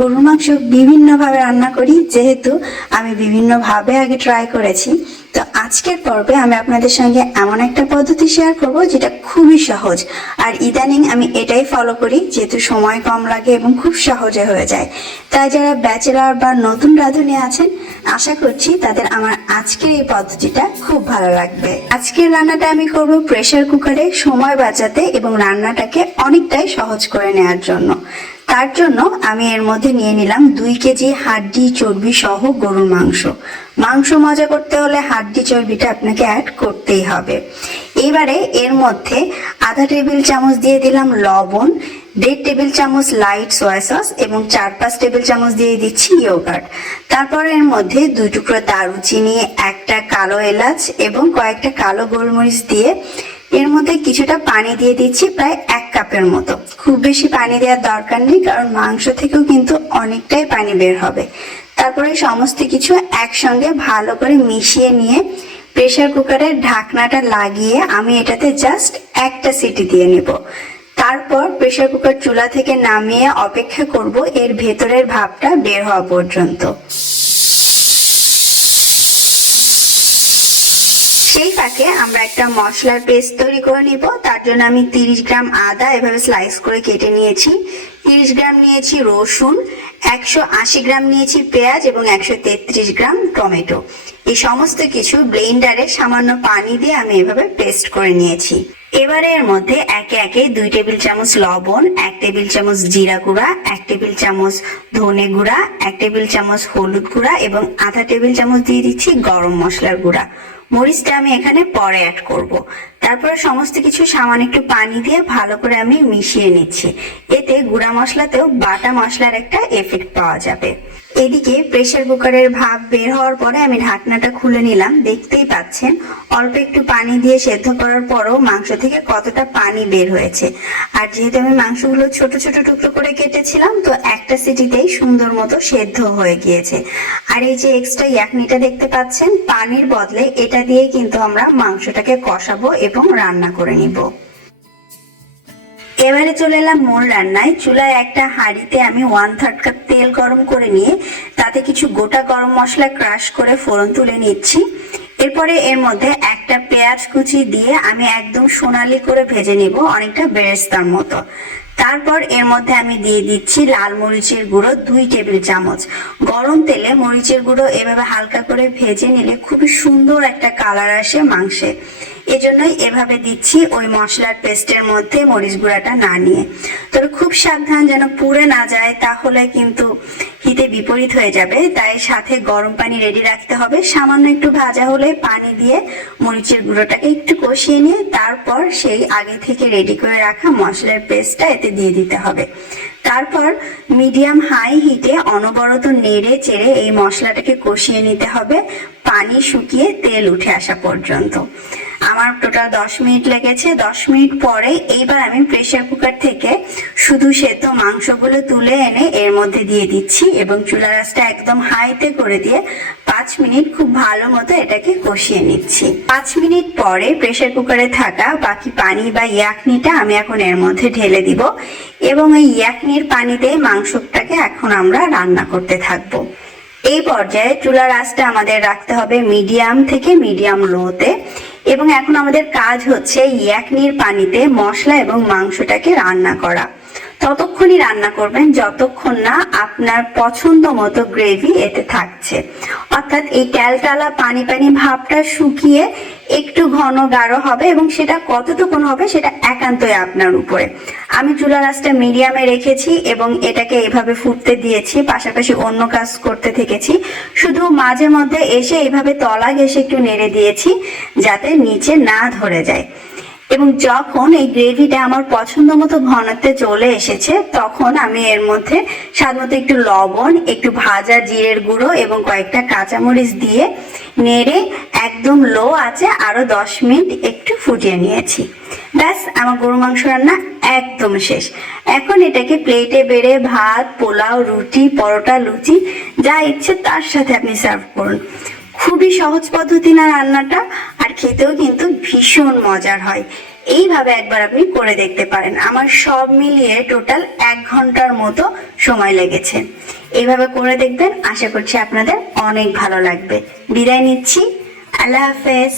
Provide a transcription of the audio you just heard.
গরুর মাংস বিভিন্নভাবে রান্না করি, যেহেতু আমি বিভিন্নভাবে আগে ট্রাই করেছি। তো আজকের পর্বে আমি আপনাদের সঙ্গে এমন একটা পদ্ধতি শেয়ার করব যেটা খুবই সহজ, আর ইদানিং আমি এটাই ফলো করি যেহেতু সময় কম লাগে এবং খুব সহজে হয়ে যায়। তাই যারা ব্যাচেলর বা নতুন রাঁধুনি আছেন, আশা করছি তাদের আমার আজকের এই পদ্ধতিটা খুব ভালো লাগবে। আজকের রান্নাটা আমি করব প্রেসার কুকারে, সময় বাঁচাতে এবং রান্নাটাকে অনেকটাই সহজ করে নেওয়ার জন্য। তার জন্য আমি এর মধ্যে নিয়ে নিলাম 2 কেজি হাড্ডি চর্বি সহ গরুর মাংস। মাংস মজা করতে হলে হাড্ডি চর্বিটা আপনাকে অ্যাড করতেই হবে। এবারে এর মধ্যে আধা টেবিল চামচ দিয়ে দিলাম লবণ, 1.5 টেবিল চামচ লাইট সয়া সস এবং 4-5 টেবিল চামচ দিয়ে দিচ্ছি ইয়োগার্ট। তারপর এর মধ্যে 2 টুকরো দারুচিনি, একটা কালো এলাচ এবং কয়েকটা কালো গোলমরিচ দিয়ে এর মধ্যে কিছুটা পানি দিয়ে দিচ্ছি, প্রায় 1 কাপের মতো। খুব বেশি পানি দেওয়ার দরকার নেই, কারণ মাংস থেকেও কিন্তু অনেকটাই পানি বের হবে। তারপরে সমস্ত কিছু একসঙ্গে ভালো করে মিশিয়ে নিয়ে প্রেসার কুকারের ঢাকনাটা লাগিয়ে আমি এটাতে জাস্ট একটা সিটি দিয়ে নেব। তারপর প্রেসার কুকার চুলা থেকে নামিয়ে অপেক্ষা করব এর ভেতরের ভাপটা বের হওয়া পর্যন্ত। সেই ফাঁকে আমরা একটা মশলার পেস্ট তৈরি করে নিব। তার জন্য আমি 30 গ্রাম আদা এভাবে স্লাইস করে কেটে নিয়েছি, 30 গ্রাম নিয়েছি রসুন, 180 গ্রাম নিয়েছি পেঁয়াজ এবং 133 গ্রাম টমেটো। এই সমস্ত কিছু ব্লেন্ডারে সামান্য পানি দিয়ে আমি এভাবে পেস্ট করে নিয়েছি। এবারে এর মধ্যে একে একে 2 টেবিল চামচ লবণ, 1 টেবিল চামচ জিরা গুঁড়া, 1 টেবিল চামচ ধনে গুঁড়া, 1 টেবিল চামচ হলুদ গুঁড়া এবং আধা টেবিল চামচ দিয়ে দিচ্ছি গরম মশলার গুঁড়া। মরিচটা আমি এখানে পরে অ্যাড করব। তারপরে সমস্ত কিছু সামান্য একটু পানি দিয়ে ভালো করে আমি মিশিয়ে নিচ্ছি। এতে গুঁড়া মশলাতেও বাটা মশলার একটা এফেক্ট পাওয়া যাবে। এদিকে প্রেসার কুকারের ভাপ বের হওয়ার পরে আমি ঢাকনাটা খুলে নিলাম। দেখতেই পাচ্ছেন অল্প একটু পানি দিয়ে সেদ্ধ করার পরও মাংস থেকে কতটা পানি বের হয়েছে। আর যেহেতু আমি মাংসগুলো ছোট ছোট টুকরো করে কেটেছিলাম, তো একটা সিটিতেই সুন্দর মতো সেদ্ধ হয়ে গিয়েছে। আর এই যে এক্সট্রা ইয়াকনিটা দেখতে পাচ্ছেন, পানির বদলে এটা দিয়ে কিন্তু আমরা মাংসটাকে কষাবো এবং রান্না করে নিব। এবারে চলে এলাম মূল রান্নায়। চুলায় একটা হাঁড়িতে আমি 1/3 কাপ তেল গরম করে নিয়ে তাতে কিছু গোটা গরম মশলা ক্রাশ করে ফোড়ন তুলে নিচ্ছি। এরপরে এর মধ্যে একটা পেঁয়াজ কুচি দিয়ে আমি একদম সোনালি করে ভেজে নিব, অনেকটা বেরেস্তার মতো। তারপর এর মধ্যে আমি দিয়ে দিচ্ছি লাল মরিচের গুঁড়ো 2 টেবিল চামচ। গরম তেলে মরিচের গুঁড়ো এভাবে হালকা করে ভেজে নিলে খুবই সুন্দর একটা কালার আসে মাংসে। এজন্যই এভাবে দিচ্ছি, ওই মশলার পেস্টের মধ্যে মরিচ গুঁড়াটা না নিয়ে। তবে খুব সাবধান যেন পুড়ে না যায়, তাহলে কিন্তু হিতে বিপরীত হয়ে যাবে। তাই সাথে গরম পানি রেডি রাখতে হবে। সামান্য একটু ভাজা হলে পানি দিয়ে মরিচের গুঁড়োটাকে একটু কষিয়ে নিয়ে তারপর সেই আগে থেকে রেডি করে রাখা মশলার পেস্টটা এতে দিয়ে দিতে হবে। তারপর মিডিয়াম হাই হিটে অনবরত নেড়ে চেড়ে এই মশলাটাকে কষিয়ে নিতে হবে, পানি শুকিয়ে তেল উঠে আসা পর্যন্ত। আমার টোটাল 10 মিনিট লেগেছে। 10 মিনিট পরে এইবার আমি প্রেসার কুকার থেকে শুধু সেদ্ধ মাংসগুলো তুলে এনে এর মধ্যে দিয়ে দিচ্ছি এবং চুলার আঁচটা একদম হাইতে করে দিয়ে 5 মিনিট খুব ভালো মতো এটাকে কষিয়ে নিচ্ছি। 5 মিনিট পরে প্রেসার কুকারে থাকা বাকি পানি বা ইয়াকনিটা আমি এখন এর মধ্যে ঢেলে দিব এবং এই ইয়াকনির পানিতে মাংসটাকে এখন আমরা রান্না করতে থাকবো। এই পর্যায়ে চুলার আঁচটা আমাদের রাখতে হবে মিডিয়াম থেকে মিডিয়াম লোতে এবং এখন আমাদের কাজ হচ্ছে ইয়াকনির পানিতে মশলা এবং মাংসটাকে রান্না করা। ততক্ষণই রান্না করবেন যতক্ষণ না আপনার পছন্দ মতো গ্রেভি এতে থাকছে, অর্থাৎ এই টালটালা পানি পানি ভাবটা শুকিয়ে একটু ঘন গাঢ় হবে এবং সেটা কতটুকুন হবে সেটা একান্তই আপনার উপরে। আমি চুলার আঁচটা মিডিয়ামে রেখেছি এবং এটাকে এভাবে ফুটতে দিয়েছি, পাশাপাশি অন্য কাজ করতে থেকেছি। শুধু মাঝে মধ্যে এসে এইভাবে তলা ঘেঁষে একটু নেড়ে দিয়েছি যাতে নিচে না ধরে যায়। এবং যখন এই গ্রেভিটা আমার পছন্দ মতো ঘনত্বে চলে এসেছে, তখন আমি এর মধ্যে স্বাদমতো একটু লবণ, একটু ভাজা জিরের গুঁড়ো এবং কয়েকটা কাঁচামরিচ দিয়ে নেড়ে একদম লো আছে আরো 10 মিনিট একটু ফুটিয়ে নিয়েছি। ব্যাস, আমার গরু মাংস রান্না একদম শেষ। এখন এটাকে প্লেটে বেড়ে ভাত, পোলাও, রুটি, পরোটা, লুচি যা ইচ্ছে তার সাথে আপনি সার্ভ করুন। খুবই সহজ পদ্ধতি না রান্নাটা, আর খেতেও কিন্তু ভীষণ মজার হয়। এইভাবে একবার আপনি করে দেখতে পারেন। আমার সব মিলিয়ে টোটাল 1 ঘন্টার মতো সময় লেগেছে। এইভাবে করে দেখবেন, আশা করছি আপনাদের অনেক ভালো লাগবে। বিদায় নিচ্ছি, আল্লাহ হাফেজ।